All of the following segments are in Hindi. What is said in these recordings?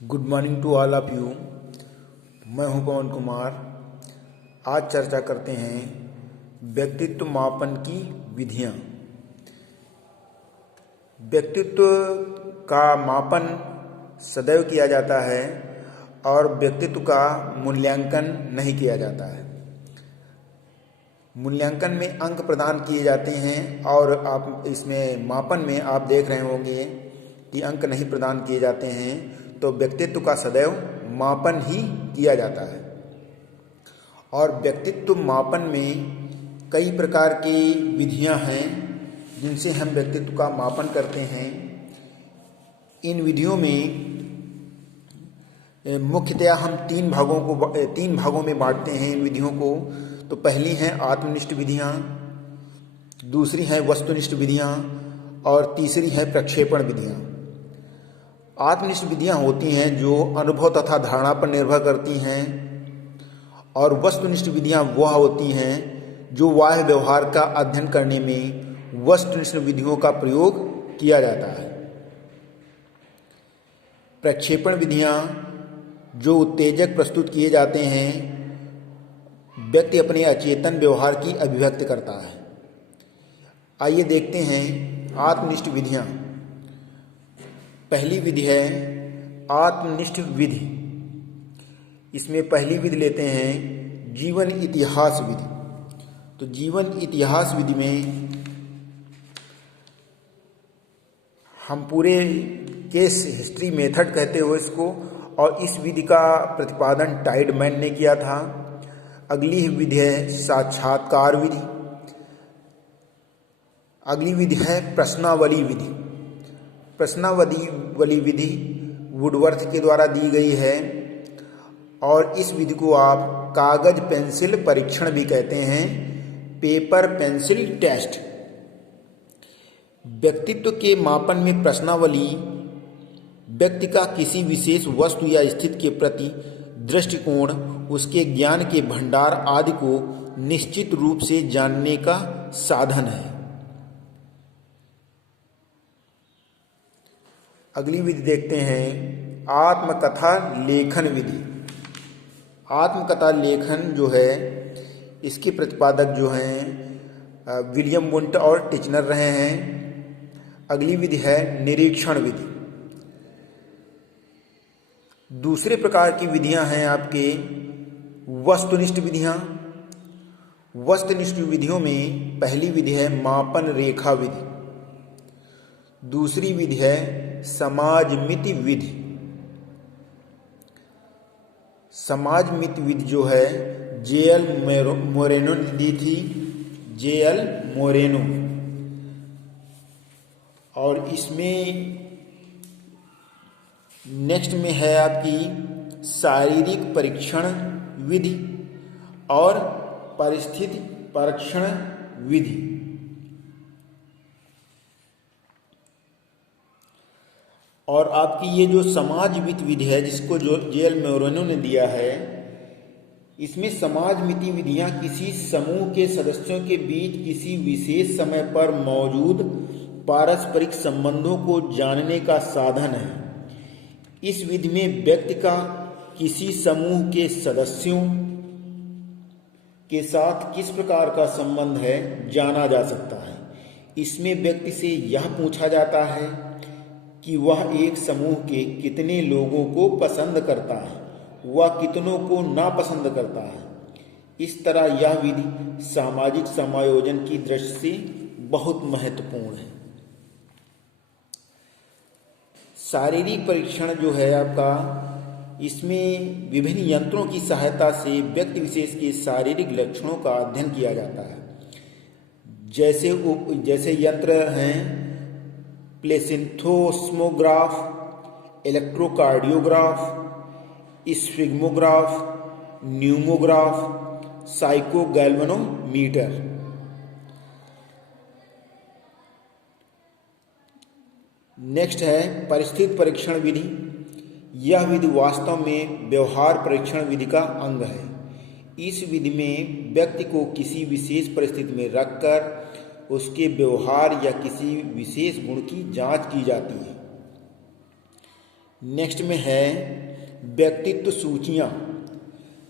Good morning to all of you. मैं हूं पवन कुमार। आज चर्चा करते हैं व्यक्तित्व मापन की विधियां। व्यक्तित्व का मापन सदैव किया जाता है और व्यक्तित्व का मूल्यांकन नहीं किया जाता है। मूल्यांकन में अंक प्रदान किए जाते हैं और आप इसमें मापन में आप देख रहे होंगे कि अंक नहीं प्रदान किए जाते हैं। तो व्यक्तित्व का सदैव मापन ही किया जाता है और व्यक्तित्व मापन में कई प्रकार की विधियां हैं जिनसे हम व्यक्तित्व का मापन करते हैं। इन विधियों में मुख्यतया हम तीन भागों में बांटते हैं इन विधियों को। तो पहली हैं आत्मनिष्ठ विधियां, दूसरी हैं वस्तुनिष्ठ विधियां और तीसरी है प्रक्षेपण विधियां। आत्मनिष्ठ विधियां होती हैं जो अनुभव तथा धारणा पर निर्भर करती हैं और वस्तुनिष्ठ विधियां वह होती हैं जो बाह्य व्यवहार का अध्ययन करने में वस्तुनिष्ठ विधियों का प्रयोग किया जाता है। प्रक्षेपण विधियां जो उत्तेजक प्रस्तुत किए जाते हैं, व्यक्ति अपने अचेतन व्यवहार की अभिव्यक्ति करता है। आइए देखते हैं आत्मनिष्ठ विधियां। पहली विधि है आत्मनिष्ठ विधि। इसमें पहली विधि लेते हैं जीवन इतिहास विधि। तो जीवन इतिहास विधि में हम पूरे केस हिस्ट्री मेथड कहते हो इसको, और इस विधि का प्रतिपादन टाइडमैन ने किया था। अगली विधि है साक्षात्कार विधि। अगली विधि है प्रश्नावली विधि। प्रश्नावली विधि वुडवर्थ के द्वारा दी गई है और इस विधि को आप कागज पेंसिल परीक्षण भी कहते हैं, पेपर पेंसिल टेस्ट। व्यक्तित्व के मापन में प्रश्नावली व्यक्ति का किसी विशेष वस्तु या स्थिति के प्रति दृष्टिकोण, उसके ज्ञान के भंडार आदि को निश्चित रूप से जानने का साधन है। अगली विधि देखते हैं आत्मकथा लेखन विधि। आत्मकथा लेखन जो है इसके प्रतिपादक जो हैं विलियम वुंट और टिचनर रहे हैं। अगली विधि है निरीक्षण विधि। दूसरे प्रकार की विधियां हैं आपके वस्तुनिष्ठ विधियां। वस्तुनिष्ठ विधियों में पहली विधि है मापन रेखा विधि। दूसरी विधि है समाजमिति विधि। समाजमिति विधि जो है जे.एल. मोरेनो ने दी थी, जे.एल. मोरेनो। और इसमें नेक्स्ट में है आपकी शारीरिक परीक्षण विधि और परिस्थिति परीक्षण विधि। और आपकी ये जो समाजमिति विधि है जिसको जो जे.एल. मोरेनो ने दिया है, इसमें समाजमिति विधियां किसी समूह के सदस्यों के बीच किसी विशेष समय पर मौजूद पारस्परिक संबंधों को जानने का साधन है। इस विधि में व्यक्ति का किसी समूह के सदस्यों के साथ किस प्रकार का संबंध है जाना जा सकता है। इसमें व्यक्ति से यह पूछा जाता है कि वह एक समूह के कितने लोगों को पसंद करता है, वह कितनों को नापसंद करता है। इस तरह यह विधि सामाजिक समायोजन की दृष्टि से बहुत महत्वपूर्ण है। शारीरिक परीक्षण जो है आपका, इसमें विभिन्न यंत्रों की सहायता से व्यक्ति विशेष के शारीरिक लक्षणों का अध्ययन किया जाता है। जैसे यंत्र हैं प्लेसिंथोस्मोग्राफ, इलेक्ट्रोकार्डियोग्राफ, स्फिग्मोग्राफ, न्यूमोग्राफ, साइकोगैल्वेनोमीटर। नेक्स्ट है परिस्थिति परीक्षण विधि। यह विधि वास्तव में व्यवहार परीक्षण विधि का अंग है। इस विधि में व्यक्ति को किसी विशेष परिस्थिति में रखकर उसके व्यवहार या किसी विशेष गुण की जांच की जाती है। नेक्स्ट में है व्यक्तित्व सूचियाँ।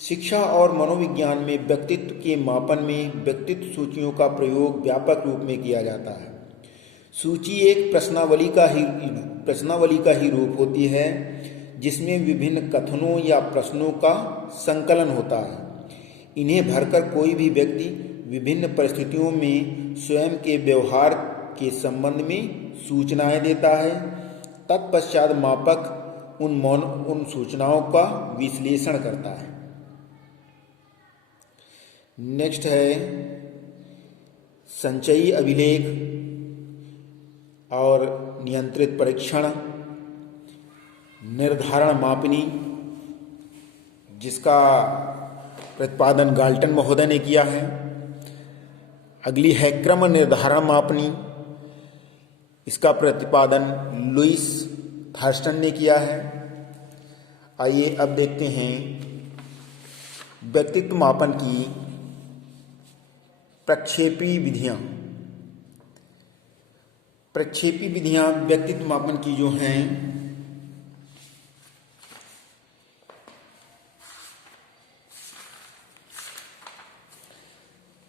शिक्षा और मनोविज्ञान में व्यक्तित्व के मापन में व्यक्तित्व सूचियों का प्रयोग व्यापक रूप में किया जाता है। सूची एक प्रश्नावली का ही रूप होती है जिसमें विभिन्न कथनों या प्रश्नों का संकलन होता है। इन्हें भरकर कोई भी व्यक्ति विभिन्न परिस्थितियों में स्वयं के व्यवहार के संबंध में सूचनाएं देता है। तत्पश्चात मापक उन सूचनाओं का विश्लेषण करता है। नेक्स्ट है संचयी अभिलेख और नियंत्रित परीक्षण, निर्धारण मापनी, जिसका प्रतिपादन गाल्टन महोदय ने किया है। अगली है क्रम निर्धारण मापनी, इसका प्रतिपादन लुईस थर्स्टन ने किया है। आइए अब देखते हैं व्यक्तित्व मापन की प्रक्षेपी विधियां। प्रक्षेपी विधियां व्यक्तित्व मापन की जो हैं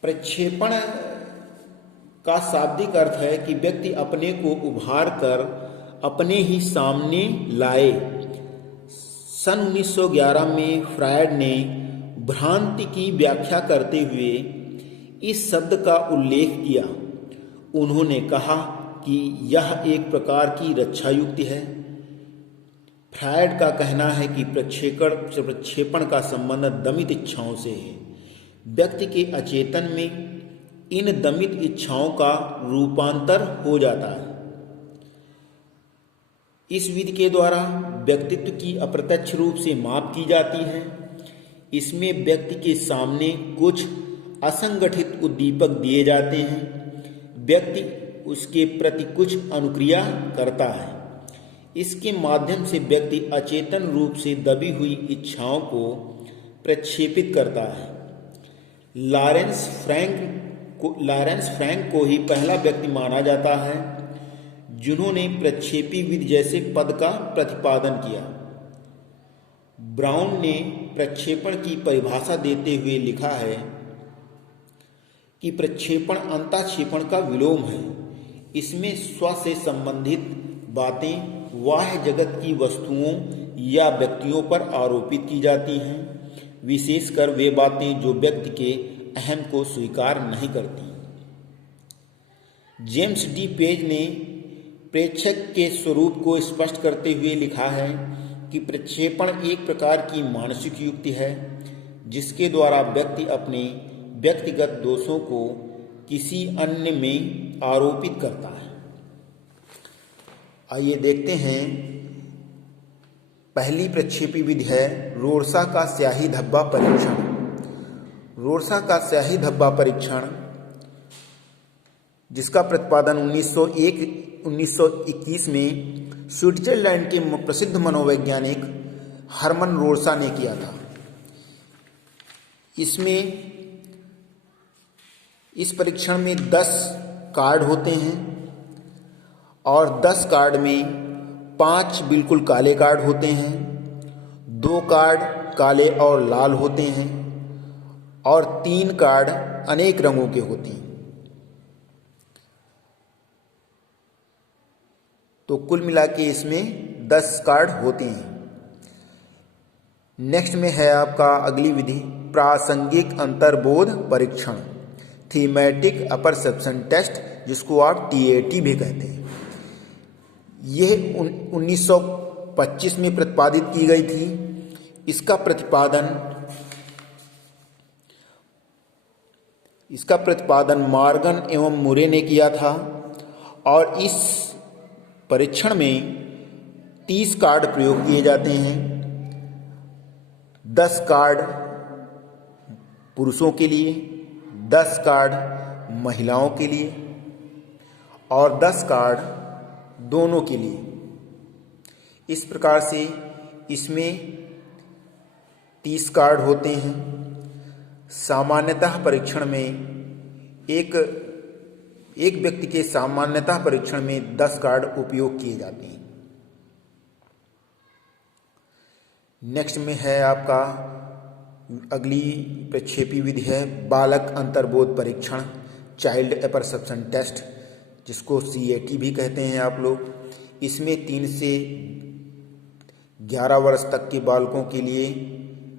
प्रक्षेपण का शाब्दिक अर्थ है कि व्यक्ति अपने को उभार कर अपने ही सामने लाए। सन 1911 में फ्रायड ने भ्रांति की व्याख्या करते हुए इस शब्द का उल्लेख किया। उन्होंने कहा कि यह एक प्रकार की रक्षा युक्ति है। फ्रायड का कहना है कि प्रक्षेपण का संबंध दमित इच्छाओं से है। व्यक्ति के अचेतन में इन दमित इच्छाओं का रूपांतर हो जाता है। इस विधि के द्वारा व्यक्तित्व की अप्रत्यक्ष रूप से माप की जाती है। इसमें व्यक्ति के सामने कुछ असंगठित उद्दीपक दिए जाते हैं। व्यक्ति उसके प्रति कुछ अनुक्रिया करता है। इसके माध्यम से व्यक्ति अचेतन रूप से दबी हुई इच्छाओं को प्रक्षेपित करता है। लॉरेंस फ्रैंक को ही पहला व्यक्ति माना जाता है जिन्होंने प्रक्षेपी विधि जैसे पद का प्रतिपादन किया। ब्राउन ने प्रक्षेपण की परिभाषा देते हुए लिखा है कि प्रक्षेपण अंतःक्षेपण का विलोम है। इसमें स्व से संबंधित बातें बाह्य जगत की वस्तुओं या व्यक्तियों पर आरोपित की जाती हैं, विशेषकर वे बातें जो व्यक्ति के अहम को स्वीकार नहीं करती। जेम्स डी पेज ने प्रेक्षक के स्वरूप को स्पष्ट करते हुए लिखा है कि प्रक्षेपण एक प्रकार की मानसिक युक्ति है जिसके द्वारा व्यक्ति अपने व्यक्तिगत दोषों को किसी अन्य में आरोपित करता है। आइए देखते हैं पहली प्रक्षेपी विधि है रोर्सा का स्याही धब्बा परीक्षण। रोर्सा का स्याही धब्बा परीक्षण जिसका प्रतिपादन 1921 में स्विट्जरलैंड के प्रसिद्ध मनोवैज्ञानिक हर्मन रोर्सा ने किया था। इस परीक्षण में 10 कार्ड होते हैं और 10 कार्ड में 5 बिल्कुल काले कार्ड होते हैं, 2 कार्ड काले और लाल होते हैं और 3 कार्ड अनेक रंगों के होते हैं। तो कुल मिला के इसमें 10 कार्ड होते हैं। नेक्स्ट में है आपका अगली विधि प्रासंगिक अंतर्बोध परीक्षण, थीमेटिक अपरसेप्शन टेस्ट, जिसको आप TAT भी कहते हैं। यह 1925 में प्रतिपादित की गई थी। इसका प्रतिपादन मॉर्गन एवं मुरे ने किया था और इस परीक्षण में 30 कार्ड प्रयोग किए जाते हैं। 10 कार्ड पुरुषों के लिए, 10 कार्ड महिलाओं के लिए और 10 कार्ड दोनों के लिए। इस प्रकार से इसमें 30 कार्ड होते हैं। सामान्यतः परीक्षण में एक व्यक्ति के सामान्यतः परीक्षण में 10 कार्ड उपयोग किए जाते हैं। नेक्स्ट में है आपका अगली प्रक्षेपी विधि है बालक अंतर्बोध परीक्षण, चाइल्ड परसेप्शन टेस्ट, जिसको CAT भी कहते हैं आप लोग। इसमें 3 से 11 वर्ष तक के बालकों के लिए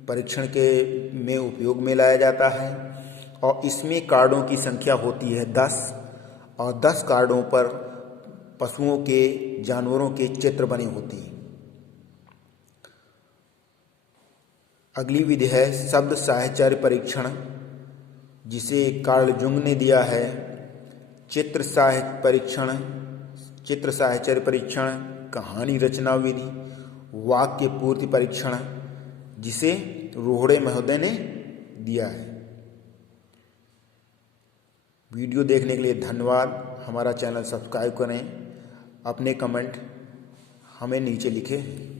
परीक्षण के में उपयोग में लाया जाता है और इसमें कार्डों की संख्या होती है 10 और 10 कार्डों पर पशुओं के, जानवरों के चित्र बने होते हैं। अगली विधि है शब्द साहचर्य परीक्षण, जिसे कार्ल जुंग ने दिया है। चित्र साहचर्य परीक्षण, कहानी रचना विधि, वाक्य पूर्ति परीक्षण, जिसे रोहड़े महोदय ने दिया है। वीडियो देखने के लिए धन्यवाद। हमारा चैनल सब्सक्राइब करें, अपने कमेंट हमें नीचे लिखें।